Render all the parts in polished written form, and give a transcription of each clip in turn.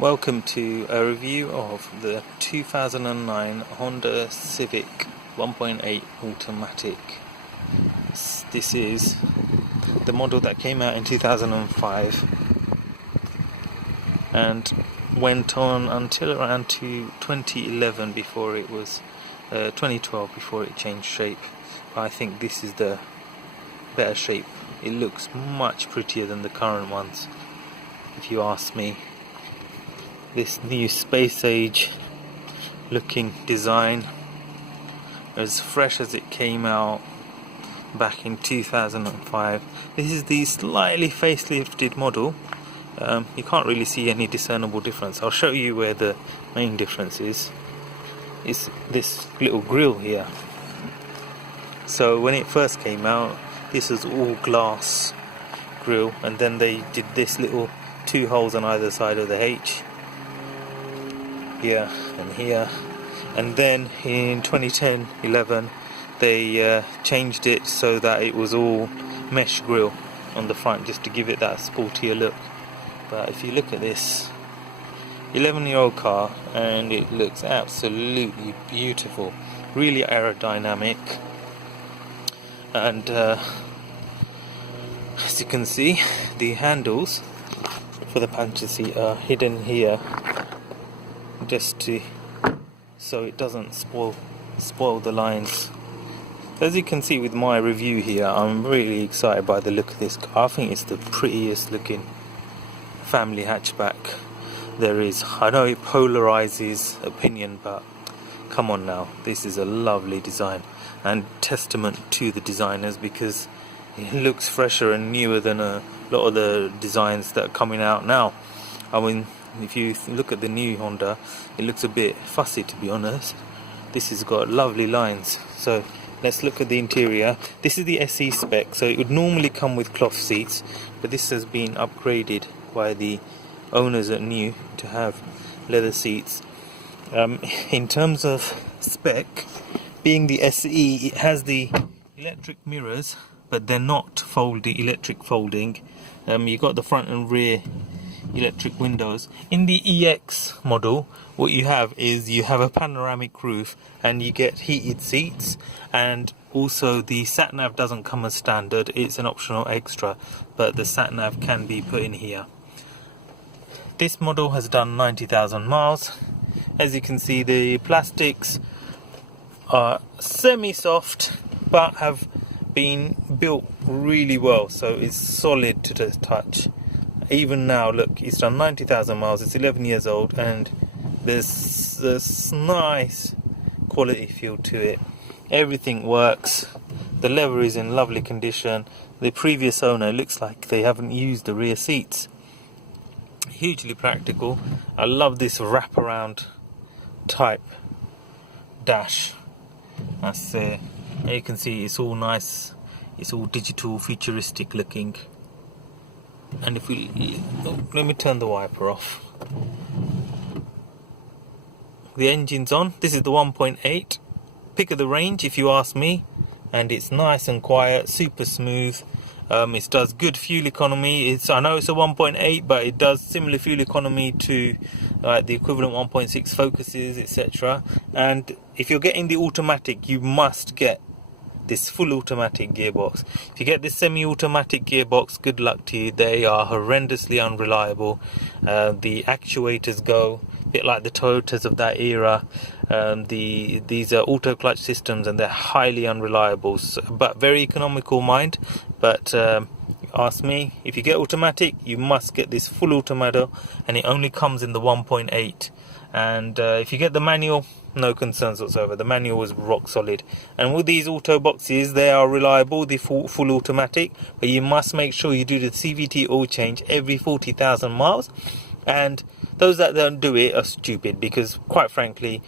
Welcome to a review of the 2009 Honda Civic 1.8 Automatic. This is the model that came out in 2005 and went on until around 2011 before it was 2012 before it changed shape. But I think this is the better shape. It looks much prettier than the current ones, if you ask me. This new space age looking design, as fresh as it came out back in 2005. This is the slightly facelifted model. You can't really see any discernible difference. I'll show you where the main difference is. It's this little grille here. So when it first came out, this was all glass grille, and then they did this little 2 holes on either side of the H, here and here, and then in 2010-11 they changed it so that it was all mesh grille on the front, just to give it that sportier look. But if you look at this 11-year-old car, and it looks absolutely beautiful, really aerodynamic, and as you can see, the handles for the passenger seat are hidden here, just so it doesn't spoil the lines. As you can see with my review here, I'm really excited by the look of this car. I think it's the prettiest looking family hatchback there is. I know it polarizes opinion, but come on now, this is a lovely design, and testament to the designers, because it looks fresher and newer than a lot of the designs that are coming out now. I mean, if you look at the new Honda, it looks a bit fussy, to be honest. This has got lovely lines. So let's look at the interior. This is the SE spec, so it would normally come with cloth seats, but this has been upgraded by the owners at new to have leather seats. In terms of spec, being the SE, it has the electric mirrors, but they're not electric folding. You got the front and rear electric windows. In the EX model, what you have is you have a panoramic roof, and you get heated seats, and also the sat nav doesn't come as standard, it's an optional extra, but the sat nav can be put in here. This model has done 90,000 miles. As you can see, the plastics are semi-soft but have been built really well, so it's solid to the touch. Even now, look, it's done 90,000 miles, it's 11 years old, and there's this nice quality feel to it. Everything works. The leather is in lovely condition. The previous owner, looks like they haven't used the rear seats. Hugely practical. I love this wraparound type dash. That's there. You can see it's all nice. It's all digital, futuristic looking. And if we let me turn the wiper off. The engine's on. This is the 1.8, pick of the range if you ask me, and it's nice and quiet, super smooth. It does good fuel economy. I know it's a 1.8, but it does similar fuel economy to the equivalent 1.6 Focuses, etc. And if you're getting the automatic, you must get this full automatic gearbox. If you get this semi-automatic gearbox, good luck to you. They are horrendously unreliable. The actuators go a bit like the Toyotas of that era. These are auto clutch systems, and they're highly unreliable, but very economical, mind. But ask me, if you get automatic, you must get this full automatic, and it only comes in the 1.8. And if you get the manual, no concerns whatsoever. The manual was rock solid. And with these auto boxes, they are reliable, the full automatic, but you must make sure you do the CVT oil change every 40,000 miles. And those that don't do it are stupid, because quite frankly,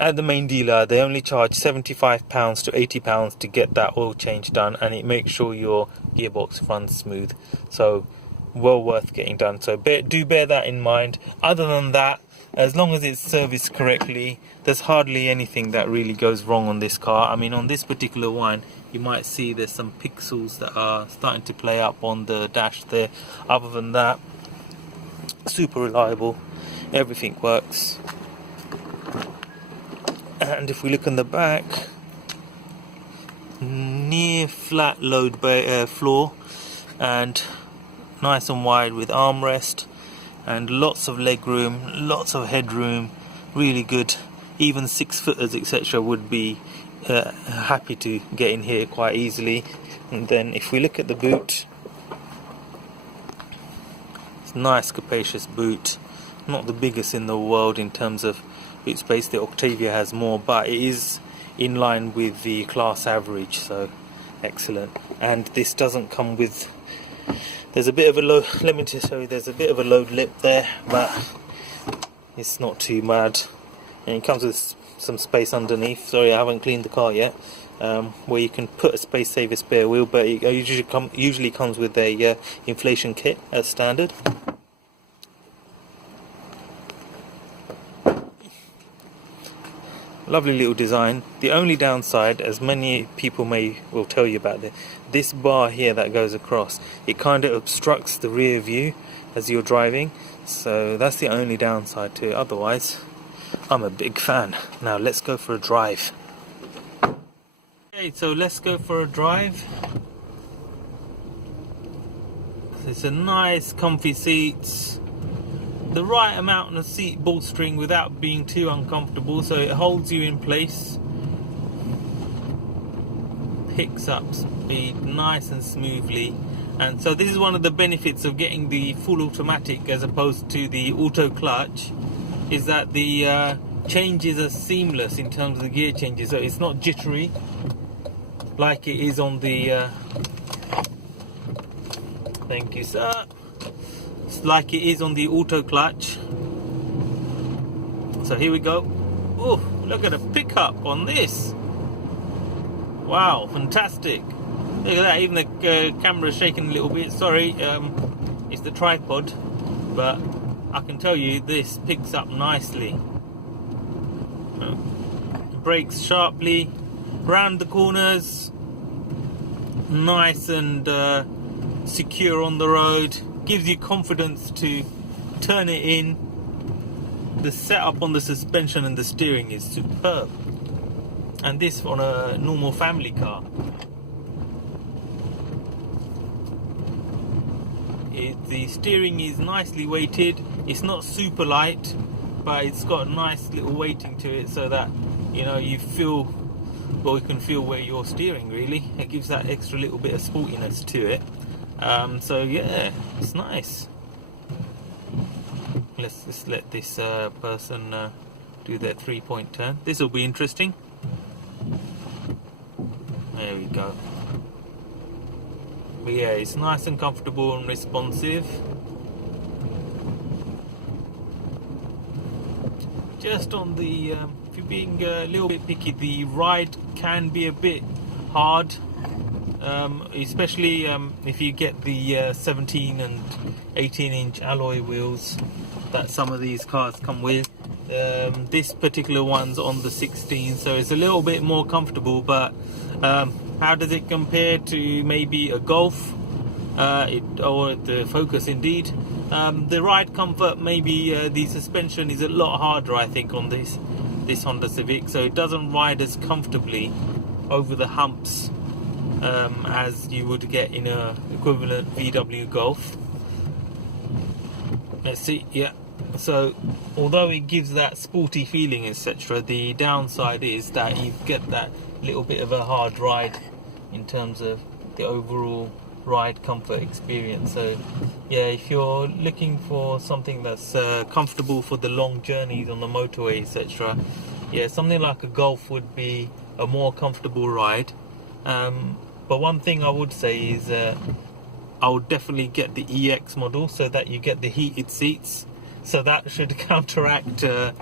at the main dealer, they only charge £75 to £80 to get that oil change done, and it makes sure your gearbox runs smooth. So well worth getting done. So do bear that in mind. Other than that, as long as it's serviced correctly, there's hardly anything that really goes wrong on this car. I mean, on this particular one, you might see there's some pixels that are starting to play up on the dash there. Other than that, super reliable. everything works. And if we look on the back, near flat load bay, floor, and nice and wide with armrest, and lots of leg room, lots of headroom, really good. Even 6-footers etc. would be happy to get in here quite easily. And then if we look at the boot, it's a nice capacious boot, not the biggest in the world in terms of boot space. The Octavia has more, but it is in line with the class average, so excellent. And this doesn't come with, there's a bit of a low, let me just show you, there's a bit of a load lip there, but it's not too bad. And it comes with some space underneath. Sorry, I haven't cleaned the car yet, where you can put a space saver spare wheel, but it usually comes with a inflation kit as standard. Lovely little design. The only downside, as many people will tell you about this bar here that goes across, it kind of obstructs the rear view as you're driving, so that's the only downside to it. Otherwise, I'm a big fan. Now let's go for a drive. Okay, so let's go for a drive. It's a nice comfy seats, the right amount of seat bolstering without being too uncomfortable, so it holds you in place, picks up speed nice and smoothly. And so this is one of the benefits of getting the full automatic as opposed to the auto clutch, is that the changes are seamless in terms of the gear changes, so it's not jittery like it is on the thank you sir, it's like it is on the auto clutch. So here we go. Oh, look at the pickup on this. Wow, fantastic. Look at that, even the camera's shaking a little bit. Sorry, it's the tripod, but I can tell you this picks up nicely. Brakes sharply, round the corners, nice and secure on the road. Gives you confidence to turn it in. The setup on the suspension and the steering is superb, and this on a normal family car. The steering is nicely weighted. It's not super light, but it's got a nice little weighting to it, so that you feel, well, you can feel where you're steering. Really, it gives that extra little bit of sportiness to it. So yeah, it's nice. Let's just let this person do their 3-point turn. This will be interesting. There we go. But yeah, it's nice and comfortable and responsive. Just on the, if you're being a little bit picky, the ride can be a bit hard. Especially if you get the 17 and 18-inch alloy wheels that some of these cars come with. This particular one's on the 16, so it's a little bit more comfortable, but how does it compare to maybe a Golf or the Focus indeed? The ride comfort, maybe the suspension is a lot harder, I think, on this Honda Civic, so it doesn't ride as comfortably over the humps as you would get in a equivalent VW Golf. Let's see, yeah. So although it gives that sporty feeling etc., the downside is that you get that little bit of a hard ride in terms of the overall ride comfort experience. So yeah, if you're looking for something that's comfortable for the long journeys on the motorway etc., yeah, something like a Golf would be a more comfortable ride. But one thing I would say is I would definitely get the EX model, so that you get the heated seats, so that should counteract the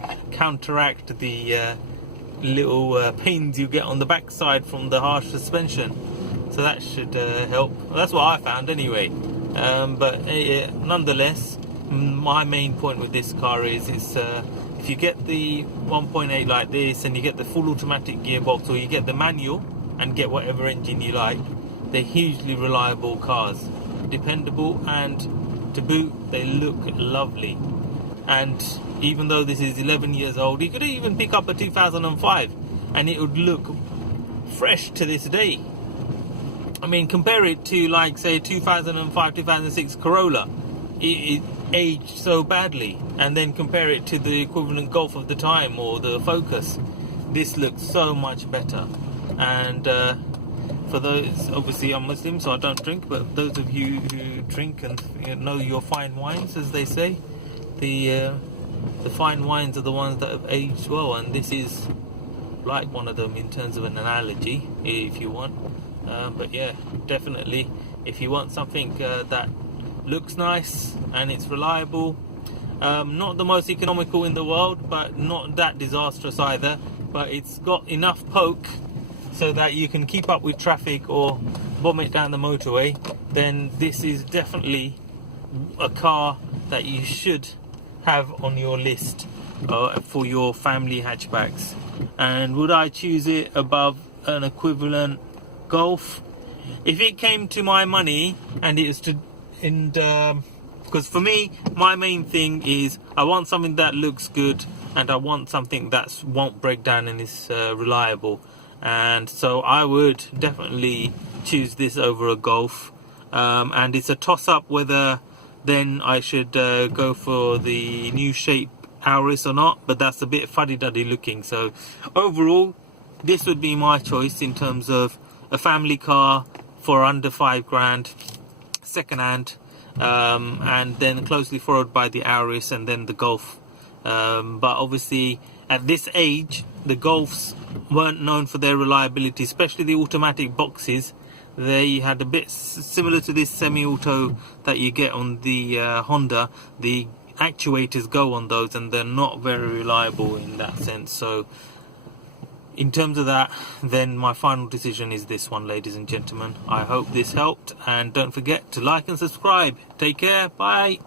little pains you get on the backside from the harsh suspension. So that should help. Well, that's what I found anyway. But nonetheless, my main point with this car is if you get the 1.8 like this and you get the full automatic gearbox, or you get the manual and get whatever engine you like, they're hugely reliable cars, dependable, and to boot they look lovely. And even though this is 11 years old, you could even pick up a 2005 and it would look fresh to this day. I mean, compare it to, like, say, 2005, 2006 Corolla. It aged so badly. And then compare it to the equivalent Golf of the time or the Focus. This looks so much better. And for those, obviously I'm Muslim, so I don't drink, but those of you who drink and know your fine wines, as they say, the fine wines are the ones that have aged well, and this is like one of them in terms of an analogy, if you want. But yeah, definitely, if you want something that looks nice and it's reliable, not the most economical in the world, but not that disastrous either, but it's got enough poke so that you can keep up with traffic or bomb it down the motorway, then this is definitely a car that you should have on your list for your family hatchbacks. And would I choose it above an equivalent Golf? If it came to my money and it was to, because for me, my main thing is I want something that looks good and I want something that won't break down and is reliable. And so I would definitely choose this over a Golf. And it's a toss-up whether then I should go for the new shape Auris or not, but that's a bit fuddy-duddy looking. So overall, this would be my choice in terms of a family car for under £5,000, second-hand, and then closely followed by the Auris and then the Golf. But obviously, at this age, the Golfs weren't known for their reliability, especially the automatic boxes. They had a bit similar to this semi-auto that you get on the Honda. The actuators go on those and they're not very reliable in that sense. So in terms of that, then my final decision is this one, ladies and gentlemen. I hope this helped, and don't forget to like and subscribe. Take care. Bye.